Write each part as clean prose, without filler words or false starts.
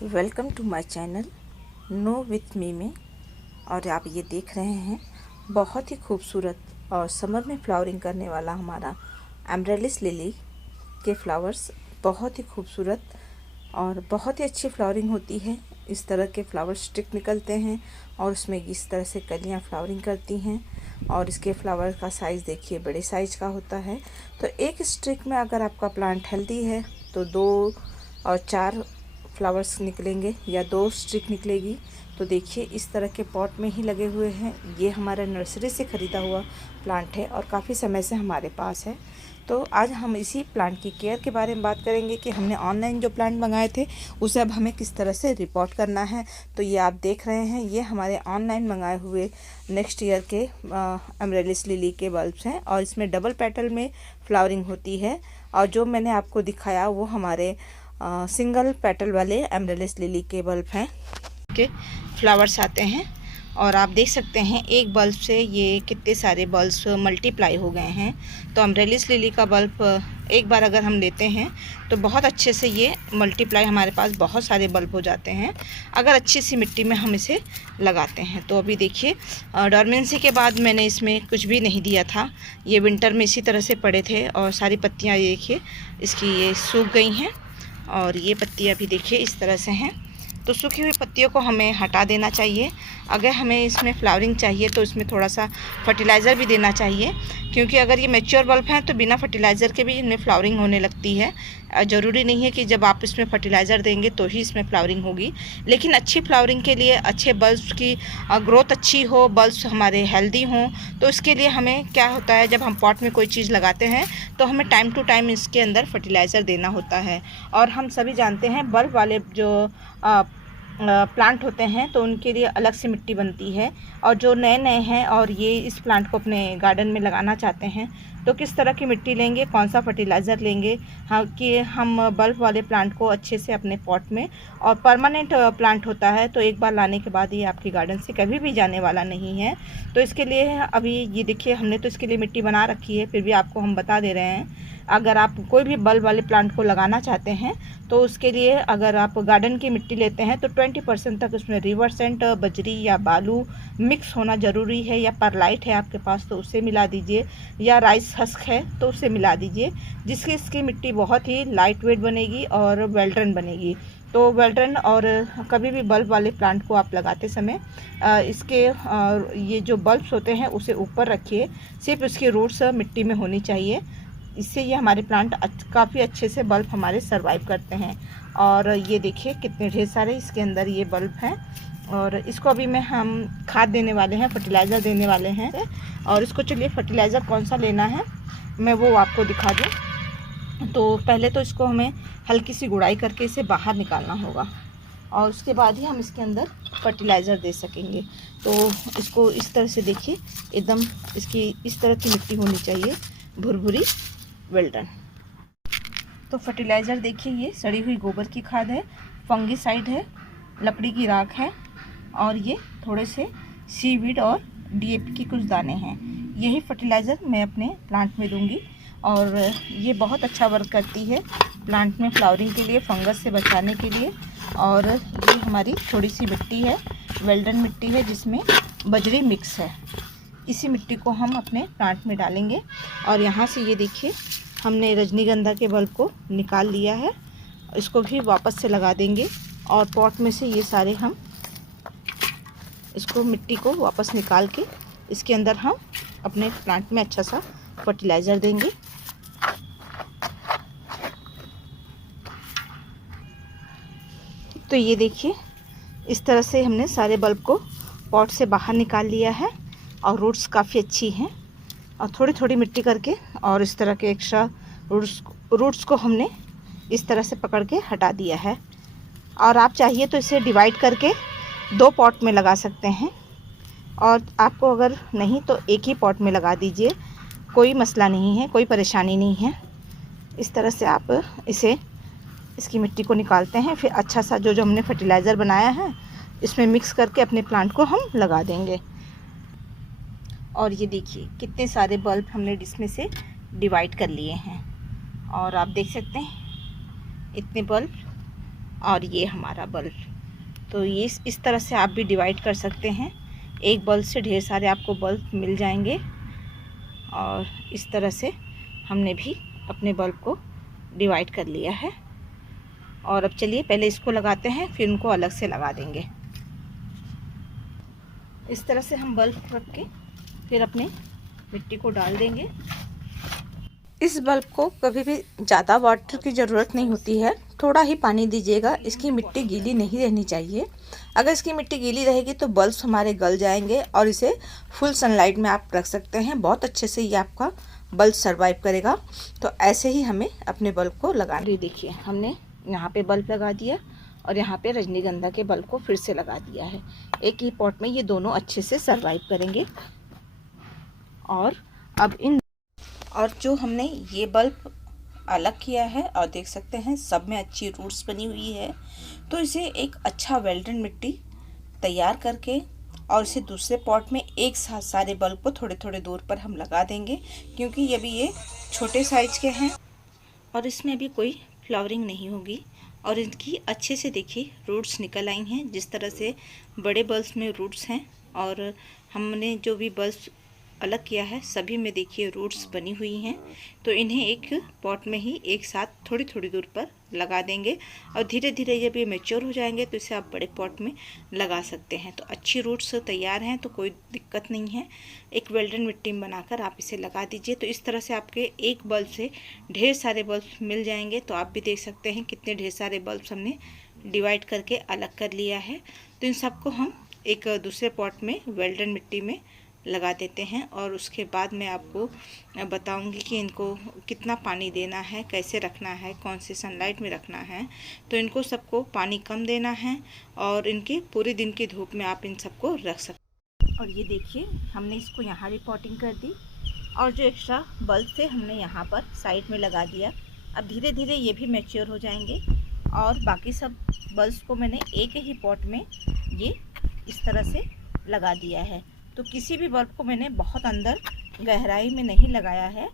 Welcome to my channel know with me में। और आप ये देख रहे हैं बहुत ही खूबसूरत और समर में फ्लावरिंग करने वाला हमारा एमरेलिस लिली के फ्लावर्स। बहुत ही खूबसूरत और बहुत ही अच्छी फ्लावरिंग होती है। इस तरह के फ्लावर स्टिक निकलते हैं और उसमें इस तरह से कलियां फ्लावरिंग करती हैं। और इसके फ्लावर का साइज़ देखिए, बड़े साइज़ का होता है। तो एक स्टिक में अगर आपका प्लांट हेल्दी है तो 2 और 4 फ्लावर्स निकलेंगे या 2 स्टिक निकलेगी। तो देखिए इस तरह के पॉट में ही लगे हुए हैं। ये हमारा नर्सरी से ख़रीदा हुआ प्लांट है और काफ़ी समय से हमारे पास है। तो आज हम इसी प्लांट की केयर के बारे में बात करेंगे कि हमने ऑनलाइन जो प्लांट मंगाए थे उसे अब हमें किस तरह से रिपोर्ट करना है। तो ये आप देख रहे हैं, ये हमारे ऑनलाइन मंगाए हुए नेक्स्ट ईयर के एमरेलिस लिली के बल्ब्स हैं और इसमें डबल पेटल में फ्लावरिंग होती है। और जो मैंने आपको दिखाया वो हमारे सिंगल पेटल वाले एमरेलिस लिली के बल्ब हैं के फ्लावर्स आते हैं। और आप देख सकते हैं एक बल्ब से ये कितने सारे बल्ब्स मल्टीप्लाई हो गए हैं। तो एमरेलिस लिली का बल्ब एक बार अगर हम लेते हैं तो बहुत अच्छे से ये मल्टीप्लाई, हमारे पास बहुत सारे बल्ब हो जाते हैं अगर अच्छी सी मिट्टी में हम इसे लगाते हैं। तो अभी देखिए डोरमेंसी के बाद मैंने इसमें कुछ भी नहीं दिया था। ये विंटर में इसी तरह से पड़े थे और सारी पत्तियाँ ये देखिए इसकी ये सूख गई हैं। और ये पत्तियाँ भी देखिए इस तरह से हैं। तो सूखी हुई पत्तियों को हमें हटा देना चाहिए। अगर हमें इसमें फ्लावरिंग चाहिए तो इसमें थोड़ा सा फर्टिलाइज़र भी देना चाहिए, क्योंकि अगर ये मैच्योर बल्ब हैं तो बिना फर्टिलाइज़र के भी इनमें फ्लावरिंग होने लगती है। ज़रूरी नहीं है कि जब आप इसमें फर्टिलाइज़र देंगे तो ही इसमें फ्लावरिंग होगी। लेकिन अच्छी फ्लावरिंग के लिए, अच्छे बल्ब्स की ग्रोथ अच्छी हो, बल्ब्स हमारे हेल्दी हों, तो इसके लिए हमें क्या होता है, जब हम पॉट में कोई चीज़ लगाते हैं तो हमें टाइम टू टाइम इसके अंदर फर्टिलाइज़र देना होता है। और हम सभी जानते हैं बल्ब वाले जो प्लांट होते हैं तो उनके लिए अलग से मिट्टी बनती है। और जो नए नए हैं और ये इस प्लांट को अपने गार्डन में लगाना चाहते हैं तो किस तरह की मिट्टी लेंगे, कौन सा फर्टिलाइज़र लेंगे, हाँ, कि हम बल्ब वाले प्लांट को अच्छे से अपने पॉट में, और परमानेंट प्लांट होता है तो एक बार लाने के बाद ये आपके गार्डन से कभी भी जाने वाला नहीं है। तो इसके लिए अभी ये देखिए, हमने तो इसके लिए मिट्टी बना रखी है, फिर भी आपको हम बता दे रहे हैं। अगर आप कोई भी बल्ब वाले प्लांट को लगाना चाहते हैं तो उसके लिए अगर आप गार्डन की मिट्टी लेते हैं तो 20% तक उसमें रिवर सेंट, बजरी या बालू मिक्स होना ज़रूरी है। या परलाइट है आपके पास तो उसे मिला दीजिए, या राइस हस्क है तो उसे मिला दीजिए, जिससे इसकी मिट्टी बहुत ही लाइट वेट बनेगी और वेल्ड्रन बनेगी। तो वेल्ड्रन, और कभी भी बल्ब वाले प्लांट को आप लगाते समय इसके ये जो बल्ब्स होते हैं उसे ऊपर रखिए, सिर्फ इसकी रूट्स मिट्टी में होनी चाहिए। इससे ये हमारे प्लांट काफ़ी अच्छे से बल्ब हमारे सरवाइव करते हैं। और ये देखिए कितने ढेर सारे इसके अंदर ये बल्ब हैं। और इसको अभी में हम खाद देने वाले हैं, फर्टिलाइज़र देने वाले हैं। और इसको चलिए फर्टिलाइज़र कौन सा लेना है मैं वो आपको दिखा दूँ। तो पहले तो इसको हमें हल्की सी गुड़ाई करके इसे बाहर निकालना होगा और उसके बाद ही हम इसके अंदर फर्टिलाइज़र दे सकेंगे। तो इसको इस तरह से देखिए, एकदम इसकी इस तरह की मिट्टी होनी चाहिए, भुरभुरी, वेल्डन। तो फर्टिलाइज़र देखिए, ये सड़ी हुई गोबर की खाद है, फंगीसाइड है, लकड़ी की राख है, और ये थोड़े से सीवीड और डीएपी के कुछ दाने हैं। यही फर्टिलाइज़र मैं अपने प्लांट में दूंगी और ये बहुत अच्छा वर्क करती है प्लांट में फ्लावरिंग के लिए, फंगस से बचाने के लिए। और ये हमारी थोड़ी सी मिट्टी है, वेल्डन मिट्टी है जिसमें बजरी मिक्स है। इसी मिट्टी को हम अपने प्लांट में डालेंगे। और यहाँ से ये देखिए हमने रजनीगंधा के बल्ब को निकाल लिया है, इसको भी वापस से लगा देंगे। और पॉट में से ये सारे हम इसको मिट्टी को वापस निकाल के इसके अंदर हम अपने प्लांट में अच्छा सा फर्टिलाइज़र देंगे। तो ये देखिए इस तरह से हमने सारे बल्ब को पॉट से बाहर निकाल लिया है और रूट्स काफ़ी अच्छी हैं। और थोड़ी थोड़ी मिट्टी करके और इस तरह के एक्स्ट्रा रूट्स को हमने इस तरह से पकड़ के हटा दिया है। और आप चाहिए तो इसे डिवाइड करके 2 पॉट में लगा सकते हैं, और आपको अगर नहीं तो एक ही पॉट में लगा दीजिए, कोई मसला नहीं है, कोई परेशानी नहीं है। इस तरह से आप इसकी मिट्टी को निकालते हैं, फिर अच्छा सा जो हमने फर्टिलाइज़र बनाया है इसमें मिक्स करके अपने प्लांट को हम लगा देंगे। और ये देखिए कितने सारे बल्ब हमने इसमें से डिवाइड कर लिए हैं, और आप देख सकते हैं इतने बल्ब और ये हमारा बल्ब। तो ये इस तरह से आप भी डिवाइड कर सकते हैं। एक बल्ब से ढेर सारे आपको बल्ब मिल जाएंगे। और इस तरह से हमने भी अपने बल्ब को डिवाइड कर लिया है। और अब चलिए पहले इसको लगाते हैं, फिर उनको अलग से लगा देंगे। इस तरह से हम बल्ब रख के फिर अपने मिट्टी को डाल देंगे। इस बल्ब को कभी भी ज़्यादा वाटर की ज़रूरत नहीं होती है, थोड़ा ही पानी दीजिएगा। इसकी मिट्टी गीली नहीं रहनी चाहिए। अगर इसकी मिट्टी गीली रहेगी तो बल्ब हमारे गल जाएंगे और इसे फुल सनलाइट में आप रख सकते हैं। बहुत अच्छे से ये आपका बल्ब सरवाइव करेगा। तो ऐसे ही हमें अपने बल्ब को लगाना। देखिए हमने यहाँ पे बल्ब लगा दिया और यहाँ पे रजनीगंधा के बल्ब को फिर से लगा दिया है। एक ही पॉट में ये दोनों अच्छे से सरवाइव करेंगे। और अब और जो हमने ये बल्ब अलग किया है और देख सकते हैं सब में अच्छी रूट्स बनी हुई है। तो इसे एक अच्छा वेल्डन मिट्टी तैयार करके और इसे दूसरे पॉट में एक साथ सारे बल्ब को थोड़े थोड़े दूर पर हम लगा देंगे, क्योंकि ये छोटे साइज के हैं और इसमें अभी कोई फ्लावरिंग नहीं होगी। और इनकी अच्छे से देखिए रूट्स निकल आई हैं, जिस तरह से बड़े बल्ब्स में रूट्स हैं। और हमने जो भी बल्ब्स अलग किया है सभी में देखिए रूट्स बनी हुई हैं। तो इन्हें एक पॉट में ही एक साथ थोड़ी थोड़ी दूर पर लगा देंगे और धीरे धीरे जब ये मैच्योर हो जाएंगे तो इसे आप बड़े पॉट में लगा सकते हैं। तो अच्छी रूट्स तैयार हैं तो कोई दिक्कत नहीं है। एक वेल्डन मिट्टी में बनाकर आप इसे लगा दीजिए। तो इस तरह से आपके एक बल्ब से ढेर सारे बल्ब मिल जाएंगे। तो आप भी देख सकते हैं कितने ढेर सारे बल्ब हमने डिवाइड करके अलग कर लिया है। तो इन सबको हम एक दूसरे पॉट में वेल्डन मिट्टी में लगा देते हैं। और उसके बाद मैं आपको बताऊंगी कि इनको कितना पानी देना है, कैसे रखना है, कौन से सनलाइट में रखना है। तो इनको सबको पानी कम देना है और इनके पूरे दिन की धूप में आप इन सबको रख सकते हैं। और ये देखिए हमने इसको यहाँ रिपोर्टिंग कर दी और जो एक्स्ट्रा बल्ब थे हमने यहाँ पर साइड में लगा दिया। अब धीरे धीरे ये भी मैच्योर हो जाएंगे और बाकी सब बल्ब को मैंने एक ही पॉट में ये इस तरह से लगा दिया है। तो किसी भी बल्ब को मैंने बहुत अंदर गहराई में नहीं लगाया है,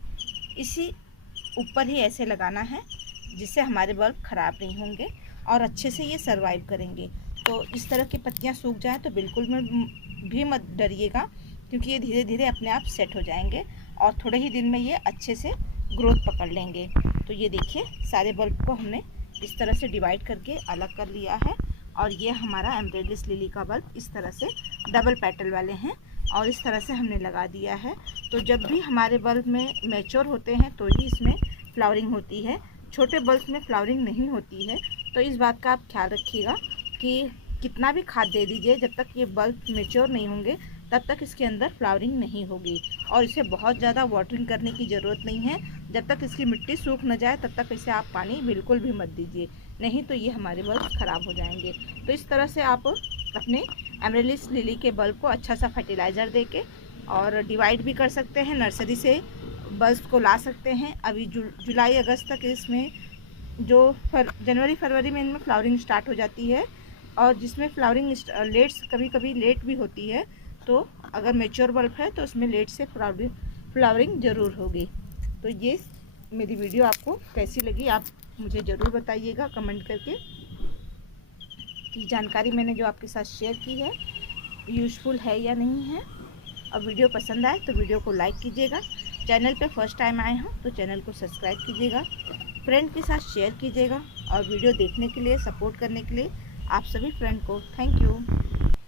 इसी ऊपर ही ऐसे लगाना है जिससे हमारे बल्ब ख़राब नहीं होंगे और अच्छे से ये सरवाइव करेंगे। तो इस तरह की पत्तियां सूख जाएं तो बिल्कुल भी मत डरिएगा, क्योंकि ये धीरे धीरे अपने आप सेट हो जाएंगे और थोड़े ही दिन में ये अच्छे से ग्रोथ पकड़ लेंगे। तो ये देखिए सारे बल्ब को हमने इस तरह से डिवाइड करके अलग कर लिया है। और ये हमारा एमरेलिस लिली का बल्ब इस तरह से डबल पेटल वाले हैं और इस तरह से हमने लगा दिया है। तो जब भी हमारे बल्ब में मैच्योर होते हैं तो ही इसमें फ्लावरिंग होती है, छोटे बल्ब में फ्लावरिंग नहीं होती है। तो इस बात का आप ख्याल रखिएगा कि कितना भी खाद दे दीजिए, जब तक ये बल्ब मैच्योर नहीं होंगे तब तक इसके अंदर फ्लावरिंग नहीं होगी। और इसे बहुत ज़्यादा वाटरिंग करने की ज़रूरत नहीं है। जब तक इसकी मिट्टी सूख न जाए तब तक इसे आप पानी बिल्कुल भी मत दीजिए, नहीं तो ये हमारे बल्ब ख़राब हो जाएंगे। तो इस तरह से आप अपने एमरेलिस लिली के बल्ब को अच्छा सा फर्टिलाइज़र देके और डिवाइड भी कर सकते हैं। नर्सरी से बल्ब को ला सकते हैं। अभी जुलाई अगस्त तक इसमें जो जनवरी फरवरी में इनमें फ्लावरिंग स्टार्ट हो जाती है और जिसमें फ्लावरिंग कभी कभी लेट भी होती है। तो अगर मैच्योर बल्ब है तो उसमें लेट से फ्लावरिंग ज़रूर होगी। तो ये मेरी वीडियो आपको कैसी लगी आप मुझे ज़रूर बताइएगा कमेंट करके कि जानकारी मैंने जो आपके साथ शेयर की है यूज़फुल है या नहीं है। और वीडियो पसंद आए तो वीडियो को लाइक कीजिएगा। चैनल पे फर्स्ट टाइम आए हो तो चैनल को सब्सक्राइब कीजिएगा, फ्रेंड के साथ शेयर कीजिएगा। और वीडियो देखने के लिए, सपोर्ट करने के लिए आप सभी फ्रेंड को थैंक यू।